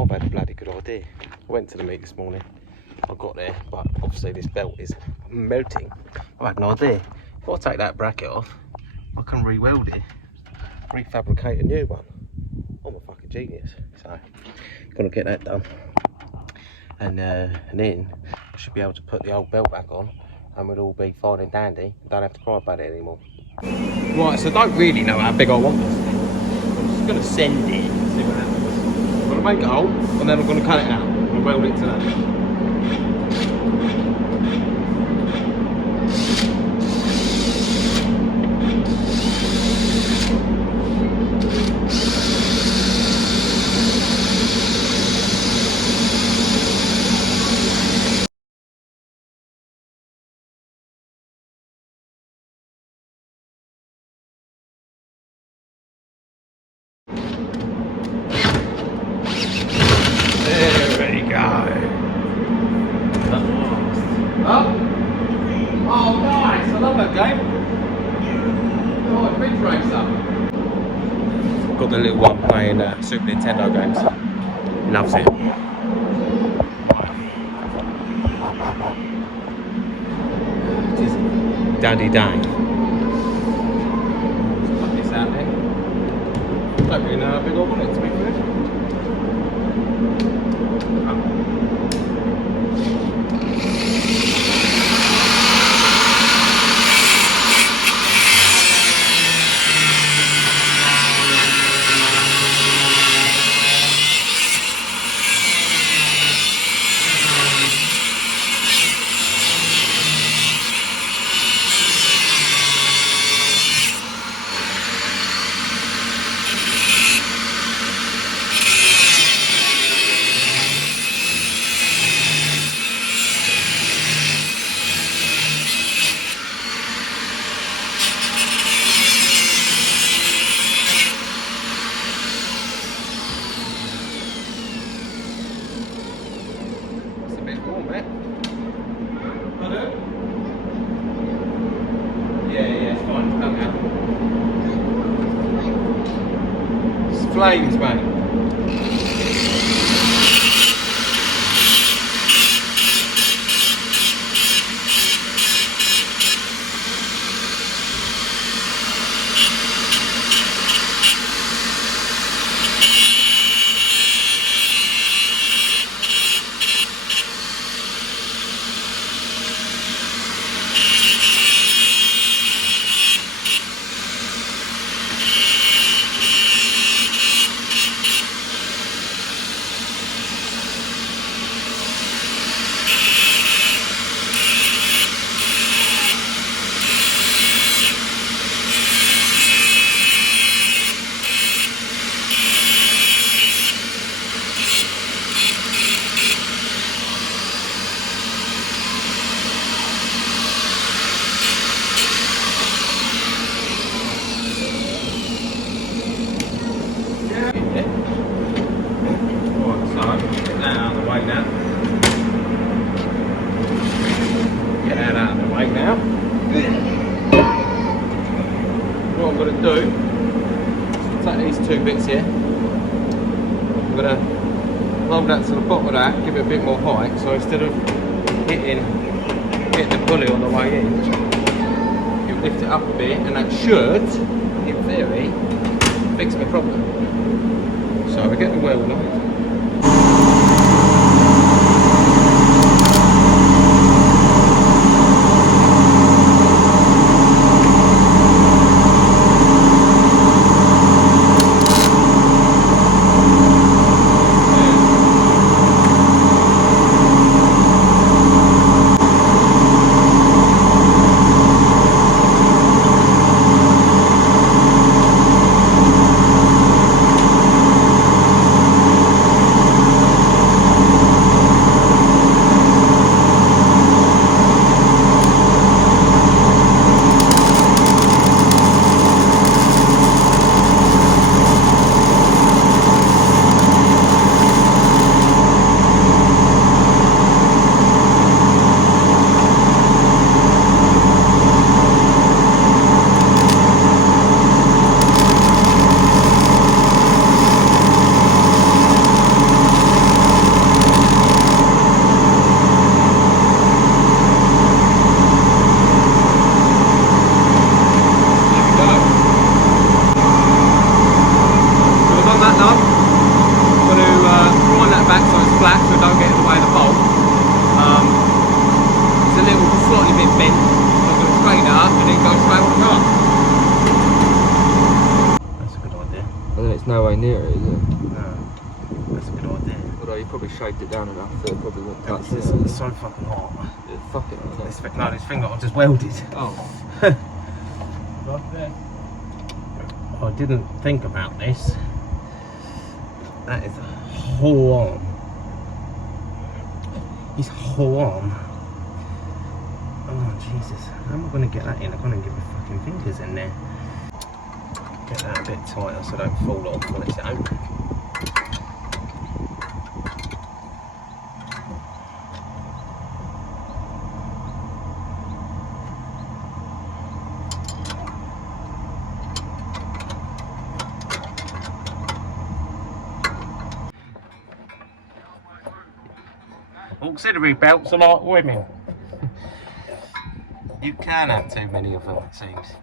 I've had a bloody good idea. I went to the meet this morning. I got there, but obviously this belt is melting. I had an idea. If I take that bracket off, I can re-weld it, refabricate a new one. I'm a fucking genius. So, gonna get that done. And then I should be able to put the old belt back on, and we'll all be fine and dandy. Don't have to cry about it anymore. Right, so I don't really know how big I want this thing. I'm just gonna send it and see what happens. I'm gonna make a hole, and then I'm gonna cut it out and weld it to that. There we go. Oh, nice! I love that game. Oh, Ridge Racer. Got the little one playing Super Nintendo games. He loves it. Just daddy dang. Let's put this out there. Don't really know how big I want it to be fair. Flames, mate. What I'm going to do is take these two bits here. I'm going to roll that to the bottom of that, give it a bit more height, so instead of hitting the pulley on the way in, you lift it up a bit, and that should, in theory, fix my problem. So we get the welder. near it, is it? No. That's a good idea. Although you probably shaved it down enough so it probably won't touch it. It's so fucking hot. Yeah, fuck it. This thing got just welded. Oh. Right there. I didn't think about this. That is a whole arm. His whole arm. Oh Jesus, how am I going to get that in? I'm going to get my fucking fingers in there. Get that a bit tighter so I don't fall off when it's open. Auxiliary belts are like women. You can have too many of them, it seems.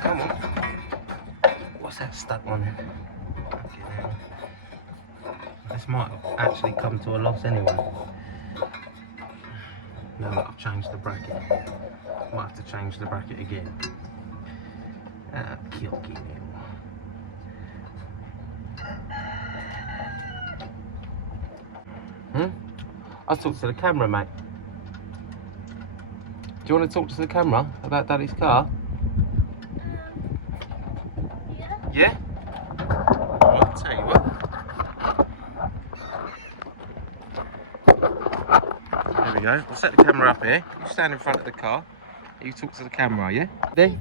Come on. What's that stuck on it? This might actually come to a loss anyway. Now that I've changed the bracket. Might have to change the bracket again. Kilky nil. I'll talk to the camera, mate. Do you want to talk to the camera about Daddy's car? Yeah. Yeah? I'll tell you what. There we go. I'll set the camera up here. You stand in front of the car. You talk to the camera, yeah? There?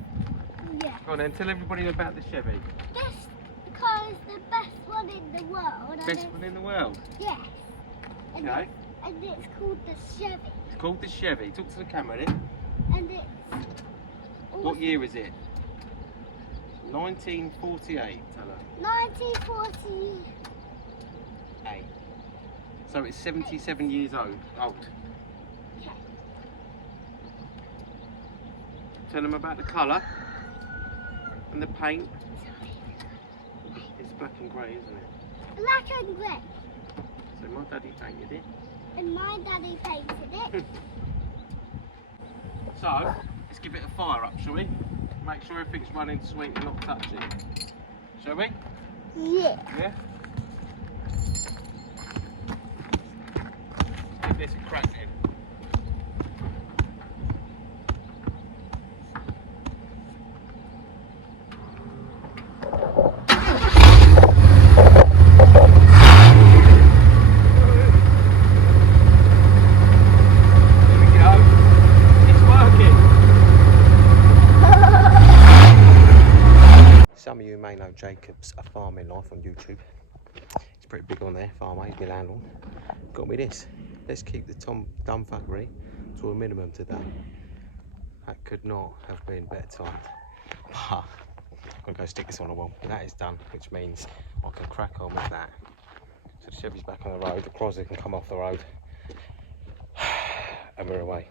Yeah. Go on then, tell everybody about the Chevy. This car is the best one in the world. Best one in the world? Yes. Okay. And it's called the Chevy. It's called the Chevy. Talk to the camera then. And it's... What year is it? 1948, tell her. 1948. So it's 77 years old. Okay. Tell them about the colour and the paint. It's black and grey, isn't it? Black and grey. So my daddy painted it. And my daddy painted it. So, let's give it a fire up, shall we? Make sure everything's running sweet and not touching. Shall we? Yeah. Yeah? Let's give this a crack then. Some of you may know Jacob's A Farming Life on YouTube. He's pretty big on there, farmer, he's my landlord. Got me this. Let's keep the dumbfuckery to a minimum today. That could not have been better timed. But I'm gonna go stick this on the wall. That is done, which means I can crack on with that. So the Chevy's back on the road, the Crosby can come off the road, and we're away.